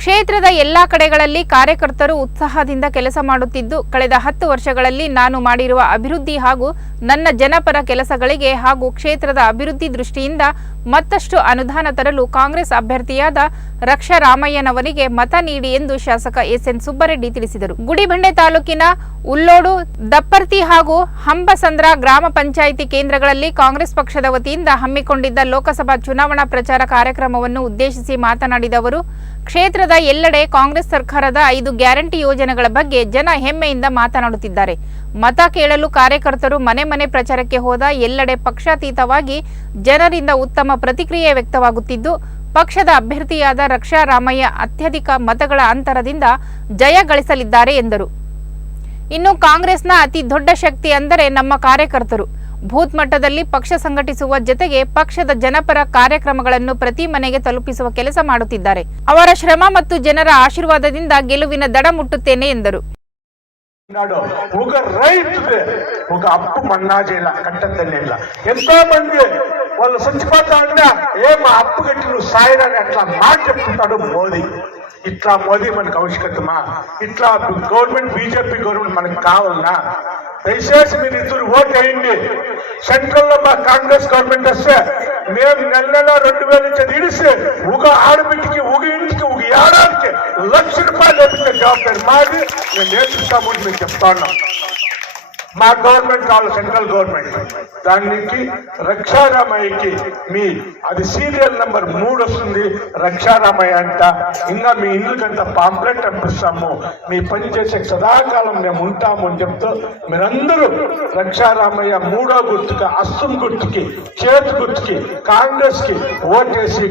ಕ್ಷೇತ್ರದ ಎಲ್ಲಾ ಕಡೆಗಳಲ್ಲಿ ಕಾರ್ಯಕರ್ತರು ಉತ್ಸಾಹದಿಂದ ಕೆಲಸ ಮಾಡುತ್ತಿದ್ದು, ಕಳೆದ ಹತ್ತು ವರ್ಷಗಳಲ್ಲಿ ನಾನು ಮಾಡಿರುವ ಅಭಿವೃದ್ಧಿ ಹಾಗೂ ನನ್ನ ಜನಪರ ಕೆಲಸಗಳಿಗೆ ಹಾಗೂ ಕ್ಷೇತ್ರದ ಅಭಿವೃದ್ಧಿ ದೃಷ್ಟಿಯಿಂದ ಮತ್ತಷ್ಟು ಅನುದಾನ ತರಲು ಕಾಂಗ್ರೆಸ್ ಅಭ್ಯರ್ಥಿಯಾದ ರಕ್ಷಾ ರಾಮಯ್ಯನವರಿಗೆ ಮತ ನೀಡಿ ಎಂದು ಶಾಸಕ ಎಸ್ಎನ್ ಸುಬ್ಬರೆಡ್ಡಿ ತಿಳಿಸಿದರು. ಗುಡಿಬಂಡೆ ತಾಲೂಕಿನ ಉಲ್ಲೋಡು, ದಪ್ಪರ್ತಿ ಹಾಗೂ ಹಂಬಸಂದ್ರ ಗ್ರಾಮ ಪಂಚಾಯಿತಿ ಕೇಂದ್ರಗಳಲ್ಲಿ ಕಾಂಗ್ರೆಸ್ ಪಕ್ಷದ ವತಿಯಿಂದ ಹಮ್ಮಿಕೊಂಡಿದ್ದ ಲೋಕಸಭಾ ಚುನಾವಣಾ ಪ್ರಚಾರ ಕಾರ್ಯಕ್ರಮವನ್ನು ಉದ್ದೇಶಿಸಿ ಮಾತನಾಡಿದ ಅವರು, ಕ್ಷೇತ್ರದ ಎಲ್ಲೆಡೆ ಕಾಂಗ್ರೆಸ್ ಸರ್ಕಾರದ ಐದು ಗ್ಯಾರಂಟಿ ಯೋಜನೆಗಳ ಬಗ್ಗೆ ಜನ ಹೆಮ್ಮೆಯಿಂದ ಮಾತನಾಡುತ್ತಿದ್ದಾರೆ. ಮತ ಕೇಳಲು ಕಾರ್ಯಕರ್ತರು ಮನೆ ಮನೆ ಪ್ರಚಾರಕ್ಕೆ ಹೋದ ಎಲ್ಲೆಡೆ ಪಕ್ಷಾತೀತವಾಗಿ ಜನರಿಂದ ಉತ್ತಮ ಪ್ರತಿಕ್ರಿಯೆ ವ್ಯಕ್ತವಾಗುತ್ತಿದ್ದು, ಪಕ್ಷದ ಅಭ್ಯರ್ಥಿಯಾದ ರಕ್ಷಾ ರಾಮಯ್ಯ ಅತ್ಯಧಿಕ ಮತಗಳ ಅಂತರದಿಂದ ಜಯ ಗಳಿಸಲಿದ್ದಾರೆ ಎಂದರು. ಇನ್ನು ಕಾಂಗ್ರೆಸ್ನ ಅತಿ ದೊಡ್ಡ ಶಕ್ತಿ ಅಂದರೆ ನಮ್ಮ ಕಾರ್ಯಕರ್ತರು. ಬೂತ್ ಮಟ್ಟದಲ್ಲಿ ಪಕ್ಷ ಸಂಘಟಿಸುವ ಜತೆಗೆ ಪಕ್ಷದ ಜನಪರ ಕಾರ್ಯಕ್ರಮಗಳನ್ನು ಪ್ರತಿ ಮನೆಗೆ ತಲುಪಿಸುವ ಕೆಲಸ ಮಾಡುತ್ತಿದ್ದಾರೆ ಅವರ ಶ್ರಮ ಮತ್ತು ಜನರ ಆಶೀರ್ವಾದದಿಂದ ಗೆಲುವಿನ ದಡ ಮುಟ್ಟುತ್ತೇನೆ ಎಂದರು నాడు ఒక రైతుకి ఒక అప్పు మన్నా చేయాల కట్టద్దనిలా ఎంతో మంది వాళ్ళు చచ్చిపోతా ఉన్నా ఏ మా అప్పు కట్టి నువ్వు సాయనని అట్లా మాట చెప్తుంటాడు మోదీ ఇట్లా మోదీ మనకు ఆవశ్యకతమా ఇట్లా గవర్నమెంట్ బీజేపీ గవర్నమెంట్ మనకు కావాలన్నా దయచేసి మీరు ఇద్దరు ఓట్ వేయండి. సెంట్రల్లో మా కాంగ్రెస్ గవర్నమెంట్ వస్తే మేము నెల నెల రెండు వేల నుంచి ఇడిస్తే ఒక ఆడబిడ్డకి ఒక ఇంటికి ఒక ఏడాదికి లక్ష రూపాయలు లేపించే జవాబారి మాది. మేము నేర్పిస్తామని మేము చెప్తా ఉన్నాం మా గవర్నమెంట్ కావాలి సెంట్రల్ గవర్నమెంట్. దానికి రక్షారామయ్యకి మీ అది సీరియల్ నెంబర్ మూడు వస్తుంది రక్షారామయ్య అంట. ఇంకా మీ ఇల్లుకంత పాంప్లెట్ పంపిస్తాము. మీ పని చేసే సదాకాలం మేము ఉంటాము అని చెప్తూ మీరందరూ రక్షారామయ్య మూడో గుర్తుకి అస్సం గుర్తుకి చేతి గుర్తుకి కాంగ్రెస్కి ఓటేసి